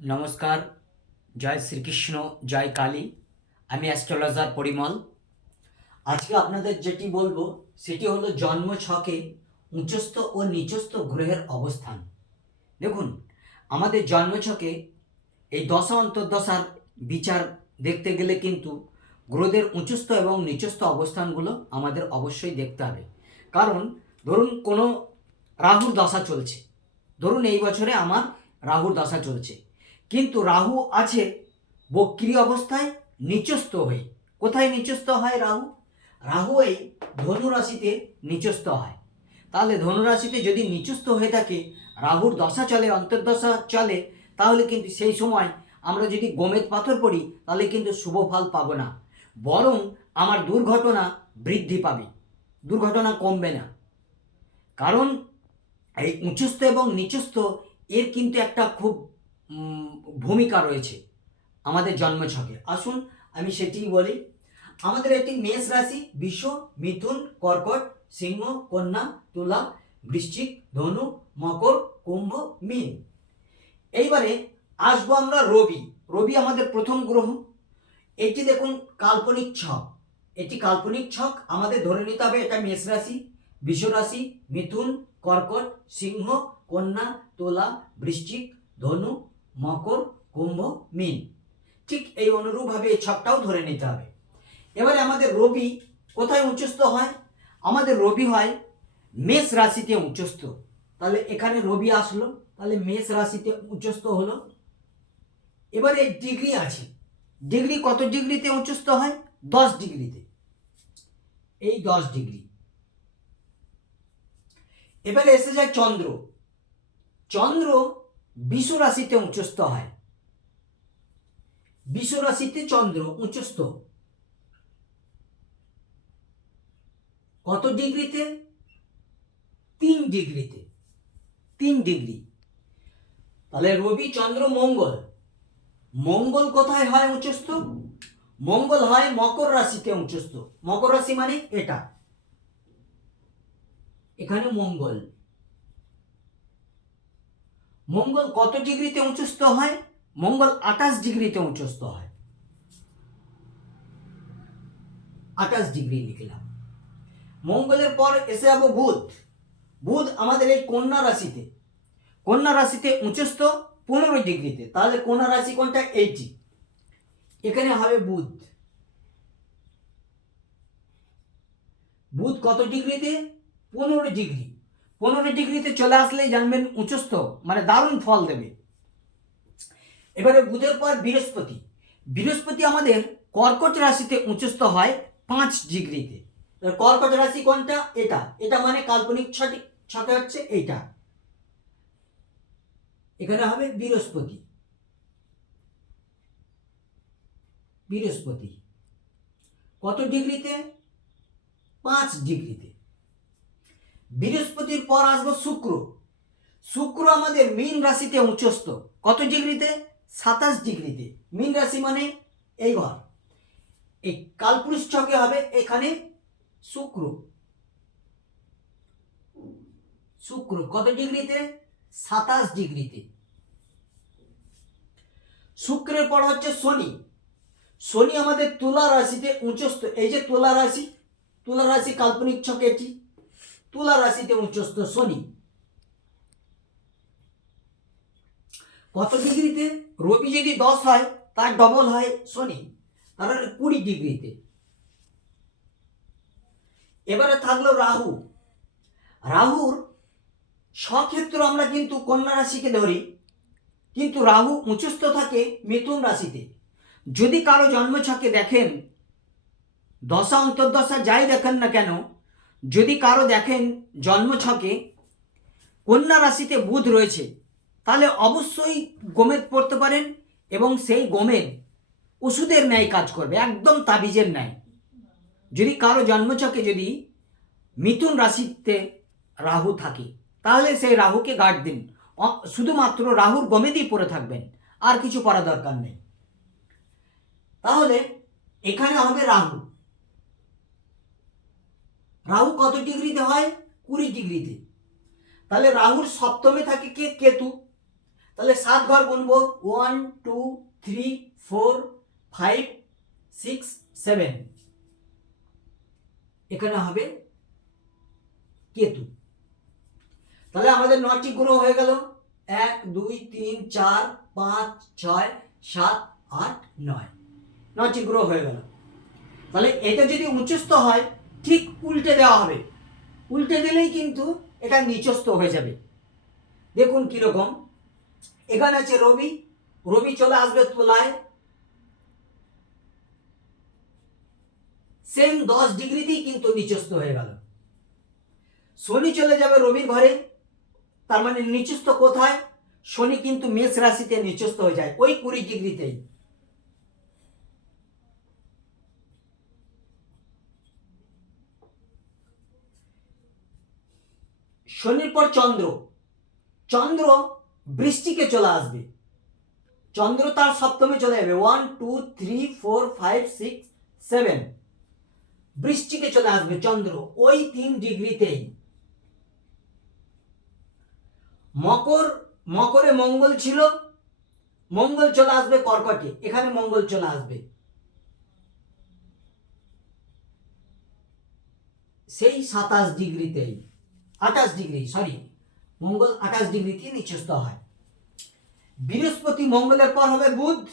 নমস্কার, জয় শ্রীকৃষ্ণ, জয় কালী। আমি অ্যাস্ট্রোলজার পরিমল। আজকে আপনাদের যেটি বলব, সেটি হলো জন্ম ছকে উচ্চস্থ ও নিচস্থ গ্রহের অবস্থান। দেখুন, আমাদের জন্ম ছকে এই দশা অন্তর্দশার বিচার দেখতে গেলে কিন্তু গ্রহদের উচ্চস্থ এবং নিচস্থ অবস্থানগুলো আমাদের অবশ্যই দেখতে হবে। কারণ, ধরুন কোনো রাহুর দশা চলছে। ধরুন এই বছরে আমার রাহুর দশা চলছে। কিন্তু রাহু আছে, বক্রি অবস্থায় নিচস্থ হয়ে কোথায় নিচস্থ হয় রাহু? রাহু এই ধনু রাশিতে নিচস্থ হয়। তাহলে ধনু রাশিতে যদি নিচস্থ হয়ে থাকে, রাহুর দশা চলে, অন্তর্দশা চলে, তাহলে কিন্তু সেই সময় আমরা যদি গোমেদ পাথর পড়ি, তাহলে কিন্তু শুভ ফল পাবো না। বরং আমার দুর্ঘটনা বৃদ্ধি পাবে। দুর্ঘটনা কমবে না। কারণ এই উচ্চস্থ এবং নিচস্থ, এর কিন্তু একটা খুব ভূমিকা রয়েছে আমাদের জন্মছকে। আসুন আমি সেটিই বলি, আমাদের একটি মেষ রাশি, বিশ্ব, মিথুন, কর্কট, সিংহ, কন্যা, তুলা, বৃশ্চিক, ধনু, মকর, কুম্ভ, মীন। এইবারে আসব আমরা রবি। রবি আমাদের প্রথম গ্রহ। এটি দেখুন কাল্পনিক ছক। এটি কাল্পনিক ছক। আমাদের ধরে নিতে হবে এটা মেষ রাশি বিষ রাশি, মিথুন, কর্কট, সিংহ, কন্যা, তোলা, বৃশ্চিক, ধনু মকর, কুম্ভ, মীন। ঠিক এই অনুরূপভাবে এই ছকটাও ধরে নিতে হবে। এবারে আমাদের রবি কোথায় উচ্চস্থ হয়? আমাদের রবি হয় মেষ রাশিতে উচ্চস্থ। তাহলে এখানে রবি আসলো, তাহলে মেষ রাশিতে উচ্চস্থ হলো। এবারে ডিগ্রি আছে। ডিগ্রি কত ডিগ্রিতে উচ্চস্থ হয়? দশ ডিগ্রিতে। এই দশ ডিগ্রি। এবারে এসে যায় চন্দ্র। চন্দ্র বিষ রাশিতে উচ্চস্থ হয়। বিষ রাশিতে চন্দ্র উচ্চস্থ। কত ডিগ্রিতে? তিন ডিগ্রিতে। তিন ডিগ্রি। তাহলে রবি, চন্দ্র, মঙ্গল। মঙ্গল কোথায় হয় উচ্চস্থ? মঙ্গল হয় মকর রাশিতে উচ্চস্থ। মকর রাশি মানে এটা। এখানে মঙ্গল। মঙ্গল কত ডিগ্রিতে উচ্চস্থ হয়? মঙ্গল আঠাশ ডিগ্রিতে উচ্চস্থ হয়। আঠাশ ডিগ্রি লিখলাম। মঙ্গলের পর এসে যাব বুধ। বুধ আমাদের এই কন্যা রাশিতে। কন্যা রাশিতে উচ্চস্থ পনেরো ডিগ্রিতে। তাহলে কন্যা রাশি কোনটা? এইটি। এখানে হবে বুধ। বুধ কত ডিগ্রিতে? পনেরো ডিগ্রি। পনেরো ডিগ্রিতে চলে আসলেই জানবেন উচ্চস্থ মানে দারুণ ফল দেবে। এবারে বুধের পর বৃহস্পতি। বৃহস্পতি আমাদের কর্কট রাশিতে উচ্চস্থ হয় পাঁচ ডিগ্রিতে। কর্কট রাশি কোনটা? এটা। এটা মানে কাল্পনিক ছটি ছকে হচ্ছে এইটা। এখানে হবে বৃহস্পতি। বৃহস্পতি। কত ডিগ্রিতে? পাঁচ ডিগ্রিতে। বৃহস্পতির পর আসব শুক্র। শুক্র আমাদের মীন রাশিতে উচ্চস্থ। কত ডিগ্রিতে? সাতাশ ডিগ্রিতে। মীন রাশি মানে এই ঘর। এই কালপুরুষ ছকে হবে এখানে শুক্র। শুক্র কত ডিগ্রিতে? সাতাশ ডিগ্রিতে। শুক্রের পর হচ্ছে শনি। শনি আমাদের তুলা রাশিতে উচ্চস্থ। এই যে তুলা রাশি তুলা রাশি কাল্পনিক ছকে এটি। তুলা রাশিতে উচ্চস্থ শনি। কত ডিগ্রিতে? রবি যদি দশ হয়, তার ডবল হয় শনি। তার কুড়ি ডিগ্রিতে। এবারে থাকল রাহু। রাহুর স্বক্ষেত্র আমরা কিন্তু কন্যা রাশিকে ধরি। কিন্তু রাহু উচ্চস্থ থাকে মিথুন রাশিতে। যদি কারও জন্মছকে দেখেন, দশা, অন্তর্দশা যাই দেখেন না কেন যদি কারও দেখেন জন্মছকে কন্যা রাশিতে বুধ রয়েছে, তাহলে অবশ্যই গোমেদ পড়তে পারেন এবং সেই গোমেদ ওষুধের ন্যায় কাজ করবে, একদম তাবিজের ন্যায়। যদি কারও জন্মছকে যদি মিথুন রাশিতে রাহু থাকে, তাহলে সেই রাহুকে গার্ড দিন। শুধুমাত্র রাহুর গমেদেই পড়ে থাকবেন, আর কিছু করা দরকার নেই। তাহলে এখানে হবে রাহু। রাহু কত ডিগ্রিতে হয়? কুড়ি ডিগ্রিতে। তাহলে রাহুর সপ্তমে থাকে কে? কেতু। তাহলে সাত ঘর গুনবো। One, two, three, four, five, six, seven. এখানে হবে কেতু। তাহলে আমাদের নটি গ্রহ হয়ে গেল। এক, দুই, তিন, চার, পাঁচ, ছয়, সাত, আট, নয়। নটি গ্রহ হয়ে গেল। তাহলে এটা যদি উচ্চস্থ হয় ঠিক উল্টে দেওয়া হবে। উল্টে দিলেই কিন্তু এটা নিচস্থ হয়ে যাবে। দেখুন কীরকম। এখানে আছে রবি। রবি চলে আসবে তোলায়। সেম দশ ডিগ্রিতেই কিন্তু নিচস্থ হয়ে গেল। শনি চলে যাবে রবির ঘরে। তার মানে নিচস্থ কোথায়? শনি কিন্তু মেষ রাশিতে নিচস্থ হয়ে যায়। ওই কুড়ি ডিগ্রিতেই। শনির পর চন্দ্র। চন্দ্র বৃষ্টিকে চলে আসবে। চন্দ্র তার সপ্তমে চলে যাবে। One two three four five six seven বৃষ্টিকে চলে আসবে চন্দ্র ওই তিন ডিগ্রিতেই। মকর, মকরে মঙ্গল ছিল। মঙ্গল চলে আসবে কর্কটে। এখানে মঙ্গল চলে আসবে। সেই সাতাশ ডিগ্রিতেই। আঠাশ ডিগ্রি সরি মঙ্গল আঠাশ ডিগ্রিতে নিচস্থ হয়। বৃহস্পতি মঙ্গলের পর হবে বুধ।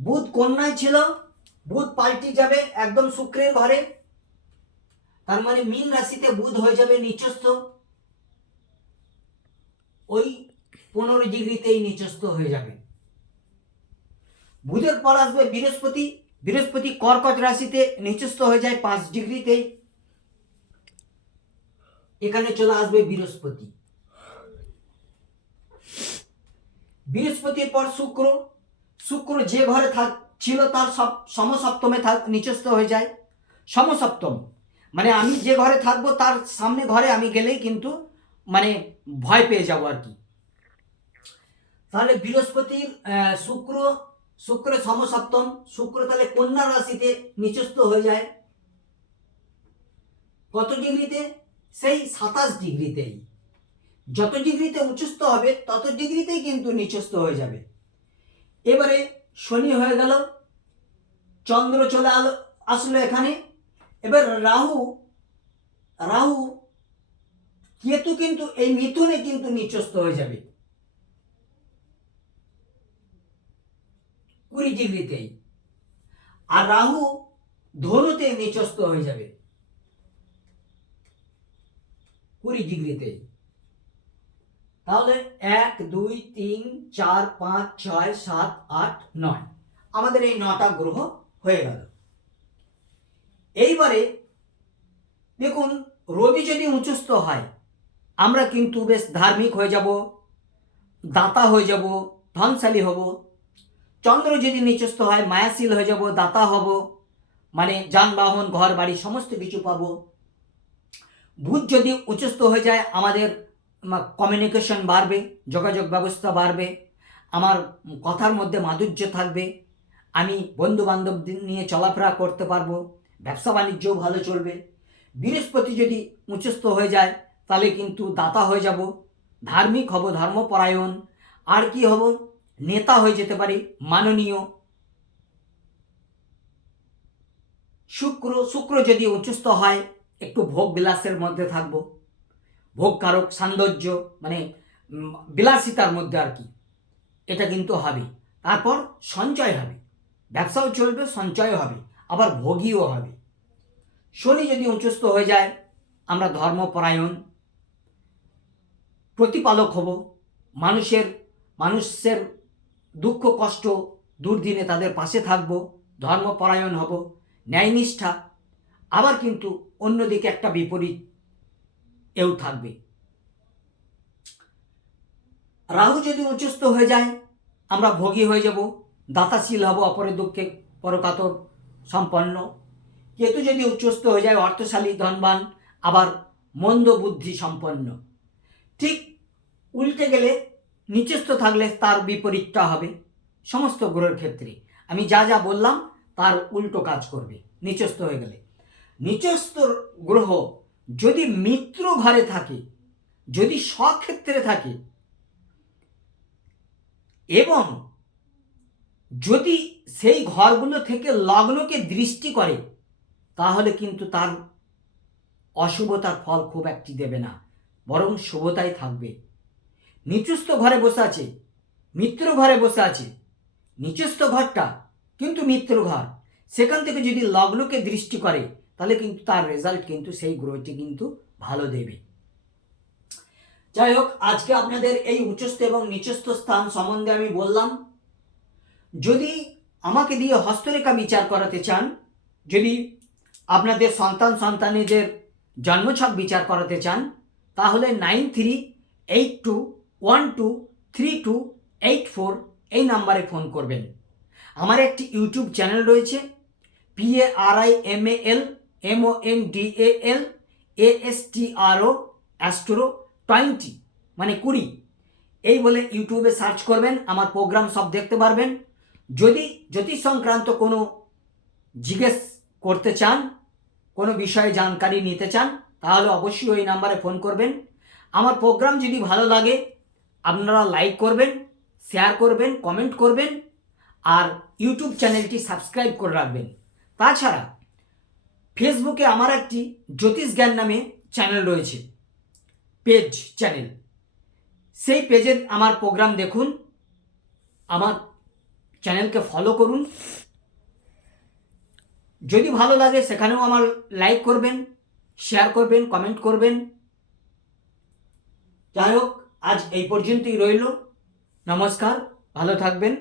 বুধ কন্যায় ছিল, বুধ পাল্টি যাবে একদম শুক্রের ঘরে। তার মানে মীন রাশিতে বুধ হয়ে যাবে নিচস্থ ওই পনেরো ডিগ্রিতেই নিচস্থ হয়ে যাবে। বুধের পর আসবে বৃহস্পতি। বৃহস্পতি কর্কট রাশিতে নিচস্থ হয়ে যায় পাঁচ ডিগ্রিতেই। এখানে চলে আসবে বৃহস্পতি। বৃহস্পতির পর শুক্র। শুক্র যে ঘরে থাক, ছিল তার সব সমসপ্তমে থাক, নিচস্থ হয়ে যায়। সমসপ্তম। মানে আমি যে ঘরে থাকব, তার সামনে ঘরে আমি গেলেই কিন্তু মানে ভয় পেয়ে যাব আর কি। তাহলে বৃহস্পতির শুক্র শুক্র সমসপ্তম, শুক্র তাহলে কন্যা রাশিতে নিচস্থ হয়ে যায়। কত ডিগ্রিতে? সেই সাতাশ ডিগ্রিতেই। যত ডিগ্রিতে উচ্চস্থ হবে, তত ডিগ্রিতেই কিন্তু নিচস্থ হয়ে যাবে। এবারে শনি হয়ে গেল, চন্দ্র চলে আলো, আসলো এখানে। এবার রাহু রাহু, কেতু কিন্তু, এই মিথুনে কিন্তু নিচস্থ হয়ে যাবে। কুড়ি ডিগ্রিতেই। আর রাহু ধনুতে নিচস্থ হয়ে যাবে। কুড়ি ডিগ্রিতে। তাহলে এক, দুই, তিন, চার, পাঁচ, ছয়, সাত, আট, নয়। আমাদের এই নটা গ্রহ হয়ে গেল। এইবারে দেখুন, রবি যদি উচ্চস্থ হয়, আমরা কিন্তু বেশ ধার্মিক হয়ে যাব, দাতা হয়ে যাব, ধনশালী হব। চন্দ্র যদি নিচস্থ হয়, মায়াশীল হয়ে যাব, দাতা হব। মানে যানবাহন ঘর বাড়ি সমস্ত কিছু পাবো। বুধ যদি উচ্চস্থ হয়ে যায়, আমাদের কমিউনিকেশন বাড়বে, যোগাযোগ ব্যবস্থা বাড়বে, আমার কথার মধ্যে মাধুর্য থাকবে, আমি বন্ধু বান্ধবদের নিয়ে চলাফেরা করতে পারব, ব্যবসা বাণিজ্যও ভালো চলবে। বৃহস্পতি যদি উচ্চস্থ হয়ে যায়, তাহলে কিন্তু দাতা হয়ে যাব, ধার্মিক হব, ধর্মপরায়ণ। আর কি হব? নেতা হয়ে যেতে পারি, মাননীয়। শুক্র শুক্র যদি উচ্চস্থ হয় একটু ভোগ বিলাসের মধ্যে থাকব। ভোগকারক সৌন্দর্য মানে বিলাসিতার মধ্যে আর কি। এটা কিন্তু হবে। তারপর সঞ্চয় হবে। ব্যবসাও চলবে, সঞ্চয়ও হবে। আবার ভোগীও হবে। শনি যদি উচ্চস্থ হয়ে যায়, আমরা ধর্মপরায়ণ, প্রতিপালক হব। মানুষের মানুষের দুঃখ, কষ্ট, দুর্দিনে তাদের পাশে থাকব। ধর্মপরায়ণ হব। ন্যায়নিষ্ঠা আবার কিন্তু অন্যদিকে একটা বিপরীত এও থাকবে। রাহু যদি উচ্চস্থ হয়ে যায়, আমরা ভোগী হয়ে যাব, দাতাশীল হব, অপরের দুঃখে পরকাতর, সম্পন্ন। কেতু যদি উচ্চস্থ হয়ে যায়, অর্থশালী, ধনবান, আবার মন্দ বুদ্ধি সম্পন্ন। ঠিক উল্টে গেলে নিচস্থ থাকলে তার বিপরীতটা হবে সমস্ত গ্রহের ক্ষেত্রে। আমি যা যা বললাম, তার উল্টো কাজ করবে, নিচস্থ হয়ে গেলে। নিচস্থ গ্রহ যদি মিত্র ঘরে থাকে, যদি স্বক্ষেত্রে থাকে, এবং যদি সেই ঘরগুলো থেকে লগ্নকে দৃষ্টি করে, তাহলে কিন্তু তার অশুভতার ফল খুব একটি দেবে না, বরং শুভতাই থাকবে। নিচস্থ ঘরে বসে আছে, মিত্র ঘরে বসে আছে, নিচস্থ ঘরটা কিন্তু মিত্র ঘর। সেখান থেকে যদি লগ্নকে দৃষ্টি করে তাহলে কিন্তু তার রেজাল্ট কিন্তু সেই গ্রহটি কিন্তু ভালো দেবে। যাই হোক আজকে আপনাদের এই উচ্চস্থ এবং নিচস্থ স্থান সম্বন্ধে আমি বললাম, যদি আমাকে দিয়ে হস্তরেখা বিচার করাতে চান, যদি আপনাদের সন্তান সন্তানীদের জন্মছক বিচার করাতে চান, তাহলে nine three eight two one two three two eight four এই নাম্বারে ফোন করবেন। আমার একটি ইউটিউব চ্যানেল রয়েছে P A R I M A L M O N D A L A S T R O astro twenty মানে কুড়ি। এই বলে ইউটিউবে সার্চ করবেন, আমার প্রোগ্রাম সব দেখতে পারবেন। যদি জ্যোতিষ সংক্রান্ত কোনো জিজ্ঞেস করতে চান, কোনো বিষয়ে জানকারি নিতে চান, তাহলে অবশ্যই ওই নাম্বারে ফোন করবেন। আমার প্রোগ্রাম যদি ভালো লাগে, আপনারা লাইক করবেন, শেয়ার করবেন, কমেন্ট করবেন, আর ইউটিউব চ্যানেলটি সাবস্ক্রাইব করে রাখবেন। তাছাড়া ফেসবুকে আমার একটি জ্যোতিষ জ্ঞান নামে চ্যানেল রয়েছে। পেজ চ্যানেল সেই পেজে আমার প্রোগ্রাম দেখুন। আমার চ্যানেলকে ফলো করুন। যদি ভালো লাগে সেখানেও আমার লাইক করবেন শেয়ার করবেন কমেন্ট করবেন। যাই হোক, আজ এই পর্যন্তই রইল। নমস্কার, ভালো থাকবেন।